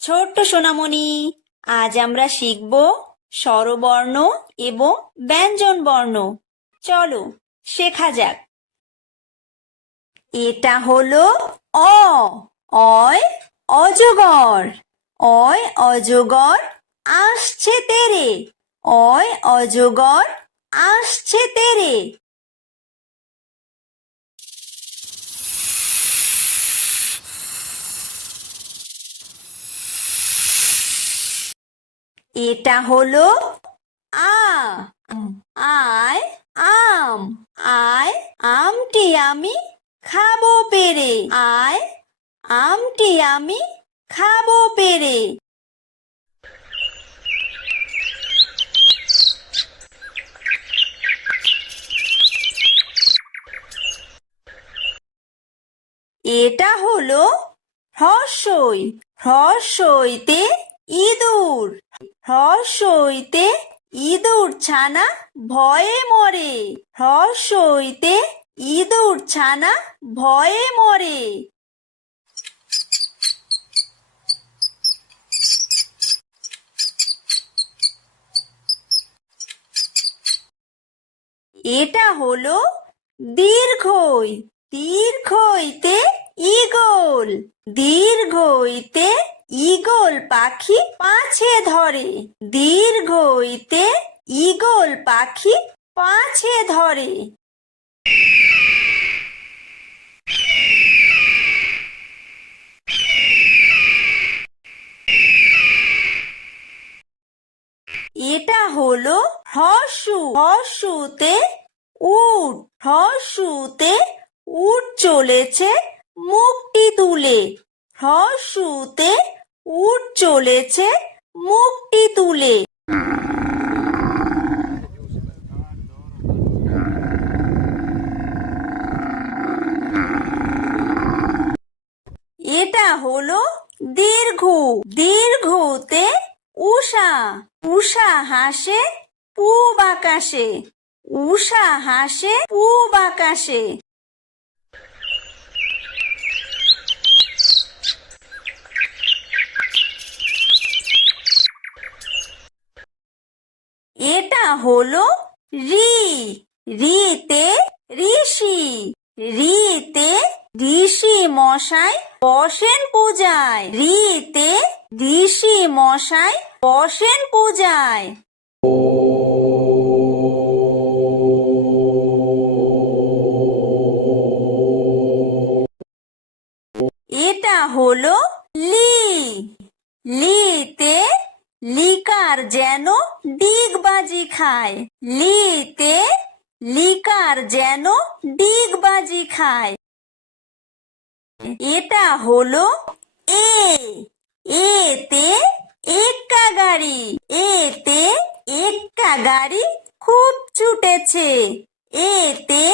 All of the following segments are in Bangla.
ছোট্ট সোনামণি, আজ আমরা শিখব স্বরবর্ণ এবং ব্যঞ্জন বর্ণ। চলো শেখা যাক। এটা হলো অ। অয় অজগর। অয় অজগর আসছে তেরে। অয় অজগর আসছে তেরে। এটা হলো আ। আয় আম। আয় আমটি আমি খাবো পেরে। আয় আমটি আমি খাবো পেরে। এটা হলো হ্রস্বই। হ্রস্বইতে ইঁদুর। হ্রস্বইতে ইঁদুর ছানা ভয়ে মরে। হ্রস্বইতে ইঁদুর ছানা ভয়ে মরে। এটা হলো দীর্ঘই। দীর্ঘইতে ঈগল। দীর্ঘইতে ঈগল পাখি পাছে ধরে। দীর্ঘইতে ঈগল পাখি পাছে ধরে। এটা হলো হর্ষু। হর্ষুতে উট। হর্ষুতে উট চলেছে মুখটি তুলে। হর্ষুতে উট চলেছে মুখটি তুলে। এটা হলো দীর্ঘ। দীর্ঘতে উষা। উষা হাসে পূব আকাশে। উষা হাসে পূব আকাশে। এটা হলো ঋ। ঋতে ঋষি। ঋতে ঋষি মশাই বসেন পূজায়। ঋতে ঋষি মশাই বসেন পূজায়। এটা হলো লি। লিতে লিকার যেন ডিগবাজি খায়। লিতে লিকার যেন ডিগবাজি খায়। এটা হলো এ। এতে এক্কা গাড়ি। এতে এক্কা গাড়ি খুব ছুটেছে। এতে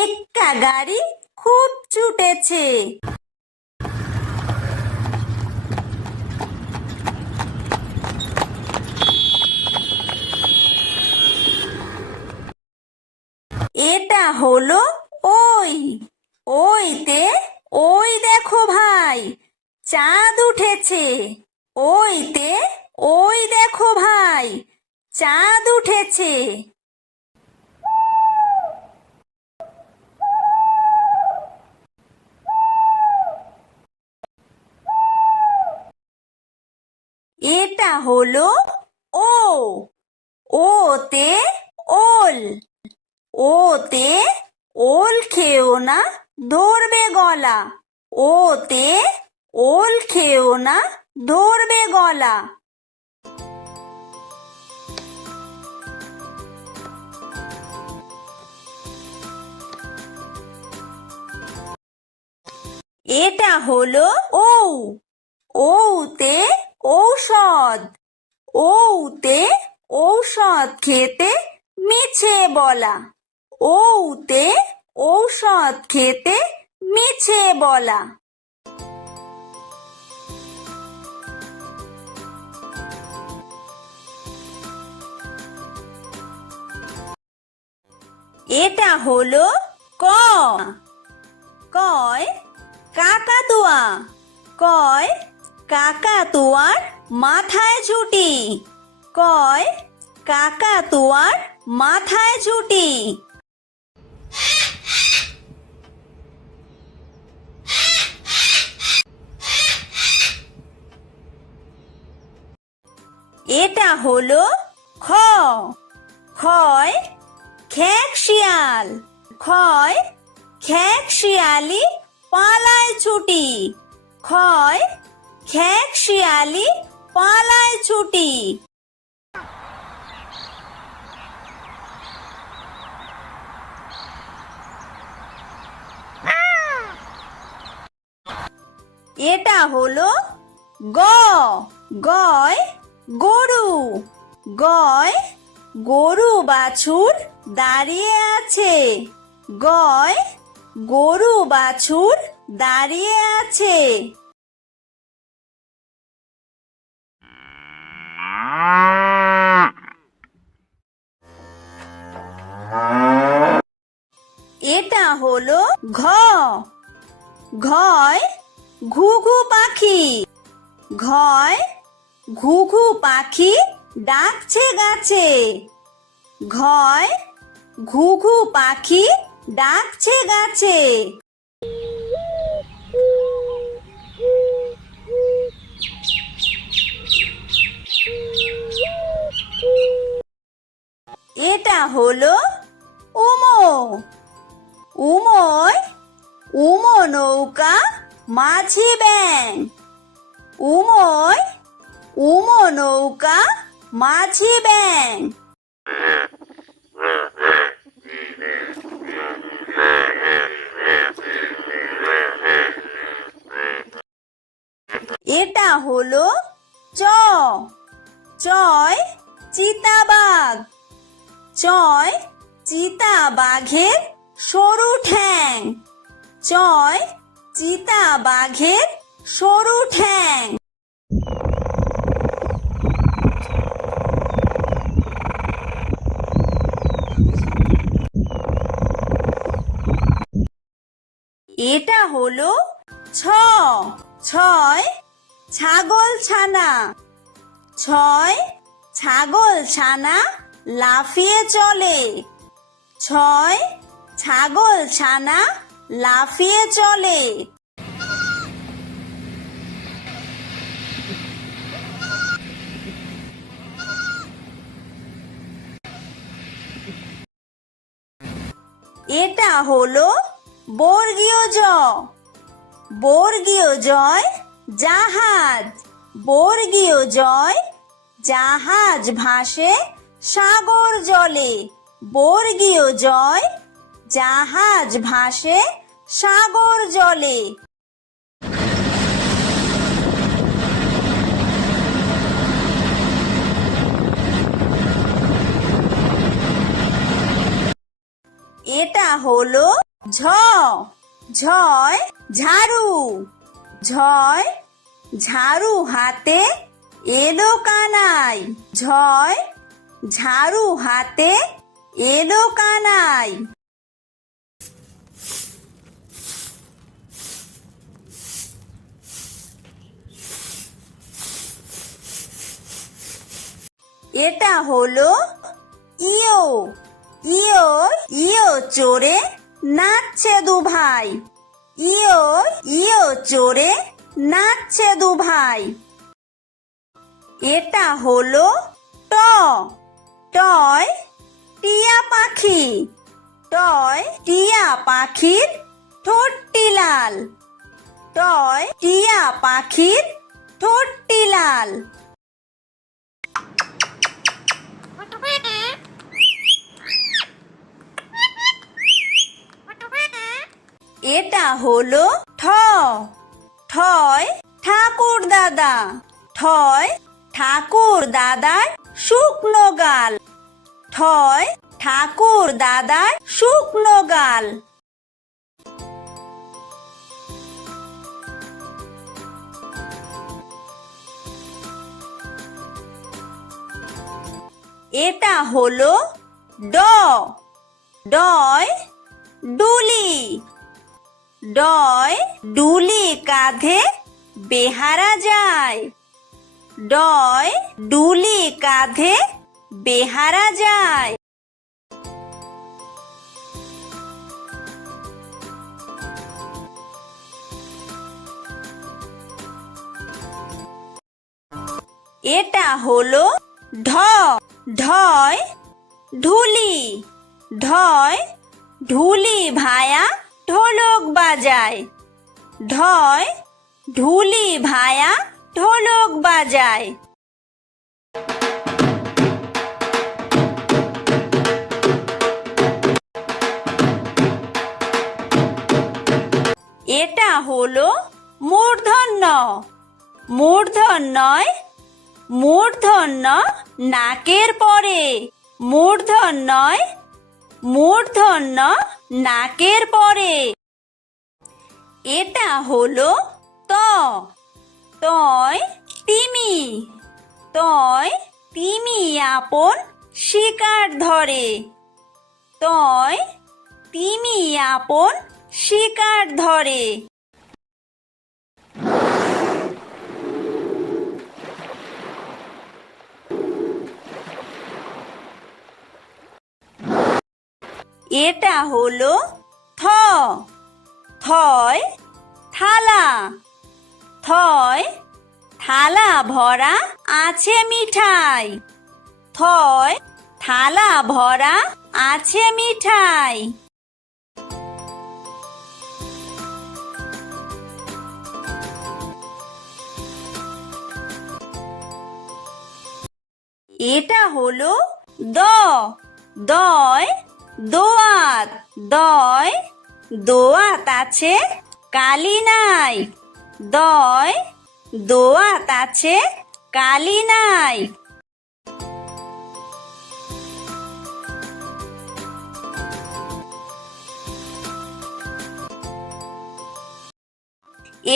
এক্কা গাড়ি খুব ছুটেছে। এটা হলো ওই। ওইতে ওই দেখো ভাই চাঁদ উঠেছে। ওইতে ওই দেখো ভাই চাঁদ উঠেছে। এটা হলো ও। ওতে ওল। ওতে ওল খেও না ধরবে গলা। ওতে ওল খেও না ধরবে গলা। এটা হলো ঔ। ঔতে ঔষধ। ঔতে ঔষধ খেতে মিছে বলা। ঔতে ঔষধ খেতে মিছে বলা। এটা হলো ক। কয় কাকাতুয়া। কয় কাকাতুয়ার মাথায় ঝুঁটি। কয় কাকাতুয়ার মাথায় ঝুঁটি। এটা হলো খ। খয় খেক শিয়াল। খয় খেক শিয়ালি পালায় ছুটি। খয় খেক শিয়ালি পালায় ছুটি। এটা হলো গ। গয় গরু। গয় গরু বাছুর দাঁড়িয়ে আছে। গয় গরু বাছুর দাঁড়িয়ে আছে। এটা হলো ঘ। ঘয় ঘুঘু পাখি। ঘয় ঘুঘু পাখি ডাকছে গাছে। ঘয় ঘুঘু পাখি ডাকছে গাছে। এটা হলো উমো। উমোয় উমো নৌকা মাঝি ব্যাং। উমোয় উমো নৌকা মাঝি ব্যাং। এটা হলো চ। চয় চিতাবাঘ। চয় চিতাবাঘের সরু ঠ্যাং। চয় চিতাবাঘের সরু ঠ্যাং। এটা হলো ছ। ছয় ছাগল ছানা। ছয় ছাগল ছানা লাফিয়ে চলে। ছয় ছাগল ছানা লাফিয়ে চলে। এটা হলো বর্গীয় জ। বর্গীয় জয় জাহাজ। বর্গীয় জয় জাহাজ ভাসে সাগর জলে। বর্গীয় জয় জাহাজ ভাসে সাগর জলে। এটা হলো ঝ। ঝয় ঝাড়ু। ঝয় ঝাড়ু হাতে এলো কানাই। ঝয় ঝাড়ু হাতে এলো কানাই। এটা হলো ইয়ো। ইয়ো ইয়ো চড়ে নাচছে দু ভাই। ইয়ো ইয়ো চড়ে নাচছে দু ভাই। এটা হলো ট। টয় টিয়া পাখি। টয় টিয়া পাখির ঠোঁটটি লাল। টয় টিয়া পাখির ঠোঁটটি লাল। এটা হলো ঠ। ঠয় ঠাকুর দাদা। ঠয় ঠাকুর দাদার শুকনো গাল। ঠয় ঠাকুর দাদার শুকনো গাল। এটা হলো ড। ডয় ডুলি, ডয় ডুলি কাঁধে বেহারা যায়, ডয় ডুলি কাঁধে বেহারা যায়। এটা হলো ঢ, ঢয় ঢুলি, ঢয় ঢুলি ভায়া ঢোলক বাজায়, ঢয় ঢুলি ভায়া ঢোলক বাজায়। এটা হলো মূর্ধন্য, মূর্ধন্যয় মূর্ধন্য নাকের পরে, মূর্ধন্যয় মূর্ধন্য নাকের পরে। এটা হলো ত, তয় তিমি, তয় তিমি আপন শিকার ধরে, তয় তিমি আপন শিকার ধরে। এটা হলো থ, থয় থালা, থয় থালা ভরা আছে মিঠাই, থয় থালা ভরা আছে মিঠাই। এটা হলো দ, দয় দোয়াত, দয় দোয়াত আছে কালি নাই, দয় দোয়াত আছে কালি নাই।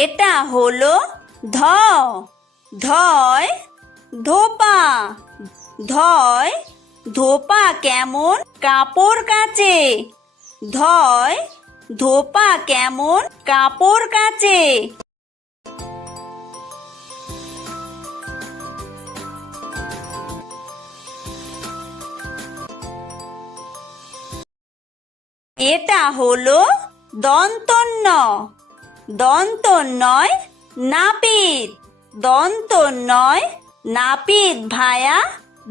এটা হলো ধ, ধয় ধোপা, ধয় ধোপা কেমন কাপড় কাচে, ধয় ধোপা কেমন কাপড় কাচে। এটা হলো দন্তন্য, দন্তন্যয় নাপিত, দন্তন্যয় নাপিত ভায়া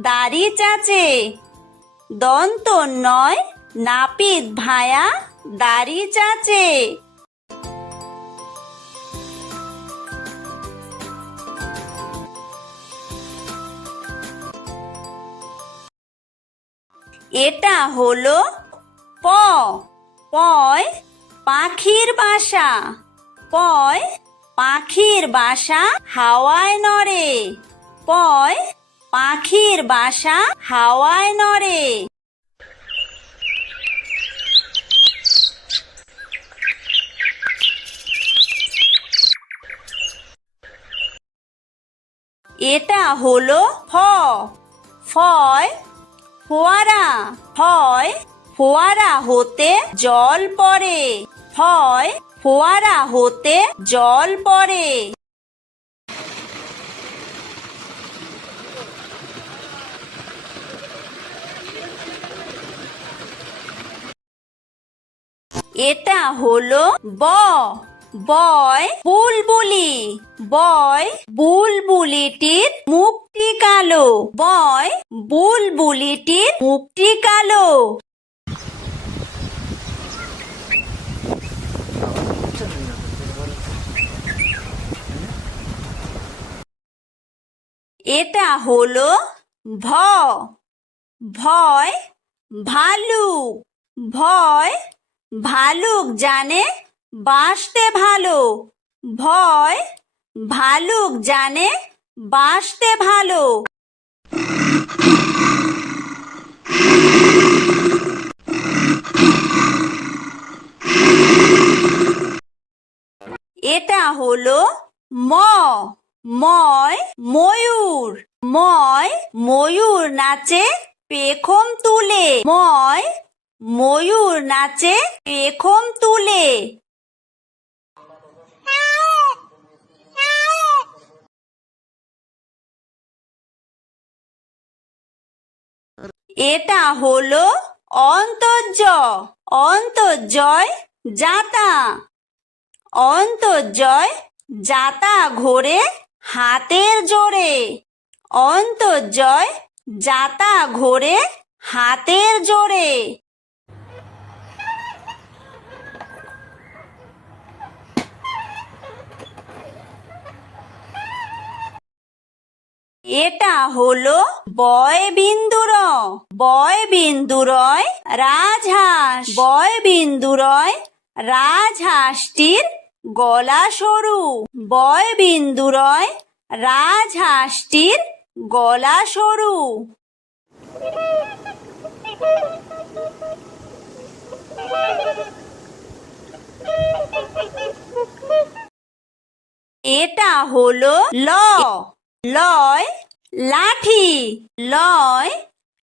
দাড়ি চাচে, দন্তন্যয় নাপিত ভায়া দাড়ি চাচে। এটা হলো প, পয় পাখির বাসা, পয় পাখির বাসা হাওয়ায় নড়ে, পয় পাখির বাসা হাওয়ায় নড়ে। এটা হলো ফ, ফয় ফোয়ারা, ফয় ফোয়ারা হতে জল পড়ে, ফয় ফোয়ারা হতে জল পড়ে। এটা হলো ব, বয় বুলবুলি, বয় বুলবুলিটির মুখটি কালো, বয় বুলবুলিটির মুখটি কালো। এটা হলো ভ, ভয় ভালুক, ভয় ভালুক জানে বাসতে ভালো, ভয় ভালুক জানে বাসতে ভালো। এটা হলো ম, ময় ময়ূর, ময় ময়ূর নাচে পেখম তুলে, ময় ময়ূর নাচে পেখম তুলে। এটা হলো অন্তর্য। অন্তর্জয় যাতা। অন্তর্জয় যাতা ঘোরে হাতের জোরে। অন্তর্জয় যাতা ঘোরে হাতের জোরে। এটা হলো বয় বিন্দুর। বয় বিন্দুরয় রাজহাঁস। বয় বিন্দুরয় রাজহাঁসটির গলা সরু। বয় বিন্দুরয় রাজহাঁসটির গলা সরু। এটা হলো ল। লয় লাঠি। লয়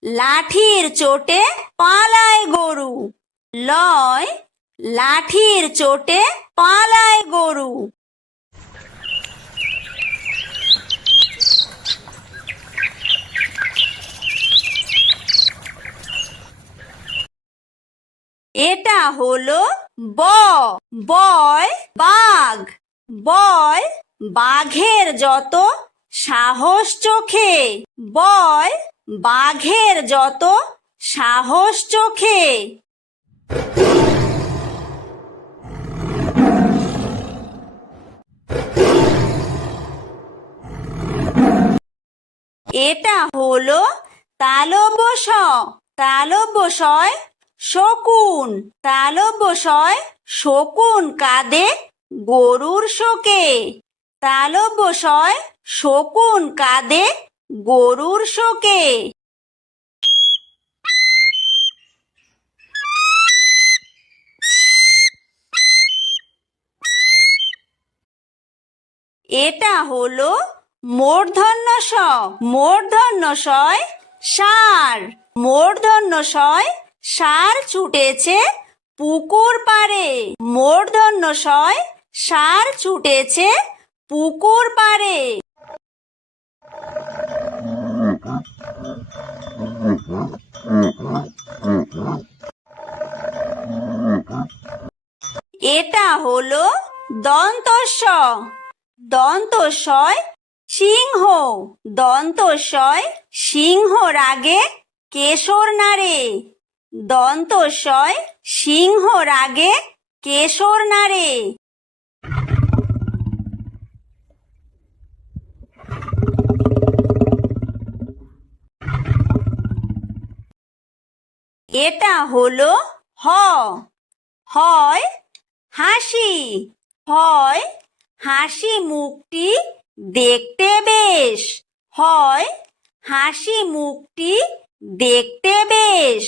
লাঠির চোটে পালায় গরু। লয় লাঠির চোটে পালায় গরু। এটা হলো ব। বয় বাঘ। বয় বাঘের যত সাহস চোখে। বয় বাঘের যত সাহস চোখে। এটা হলো তালব্য শ। তালব্য শয় শকুন। তালব্য শয় শকুন কাঁদে গরুর শোকে। তালব্য শয় শকুন কাঁদে গরুর শোকে। এটা হলো মূর্ধন্য ষ। মূর্ধন্য শয় ষাঁড়। মূর্ধন্য শয় ষাঁড় ছুটেছে পুকুর পাড়ে। মূর্ধন্য শয় ষাঁড় ছুটেছে পুকুর পাড়ে। এটা হলো দন্তস্ব। দন্তস্বয় সিংহ। দন্তস্বয় সিংহ রাগে কেশর নাড়ে। দন্তস্বয় সিংহ রাগে কেশর নাড়ে। এটা হলো হ। হয় হাসি। হয় হাসি মুখটি দেখতে বেশ। হয় হাসি মুখটি দেখতে বেশ।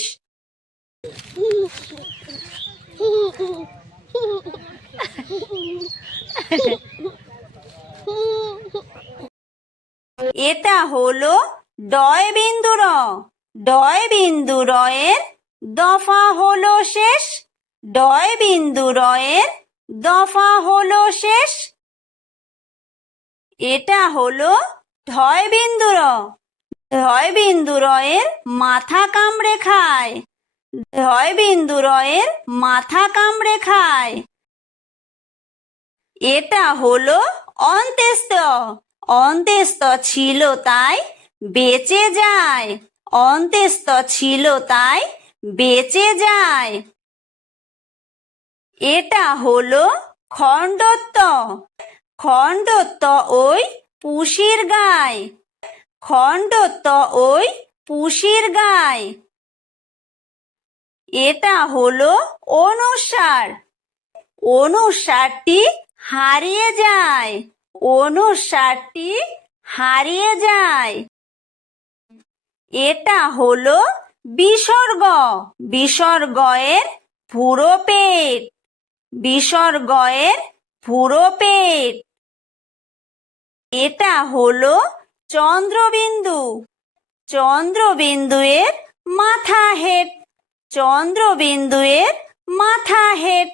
এটা হলো ডয় বিন্দুর। ডয় বিন্দুরয়ের দফা হলো শেষ। ডয় বিন্দুরয়ের দফা হলো শেষ। এটা হলো ঢয় বিন্দুর। ঢয় বিন্দুরয়ের মাথা কামড়ে খায়। ঢয় বিন্দুরয়ের মাথা কামড়ে খায়। এটা হলো অন্ত্যেস্ত। অন্ত্যেস্ত ছিল তাই বেঁচে যায়। অন্ত্যেস্ত ছিল তাই বেঁচে যায়। এটা হলো খণ্ডত্ব। খণ্ডত্ব ওই পুষির গায়। খণ্ডত্ব ওই পুষির গায়। এটা হলো অনুস্বার। অনুস্বারটি হারিয়ে যায়। অনুস্বারটি হারিয়ে যায়। এটা হলো বিসর্গ। বিসর্গয়ের পুরো পেট। বিসর্গয়ের পুরো পেট। এটা হলো চন্দ্রবিন্দু। চন্দ্রবিন্দুয়ের মাথা হেট। চন্দ্রবিন্দুয়ের মাথা হেঁট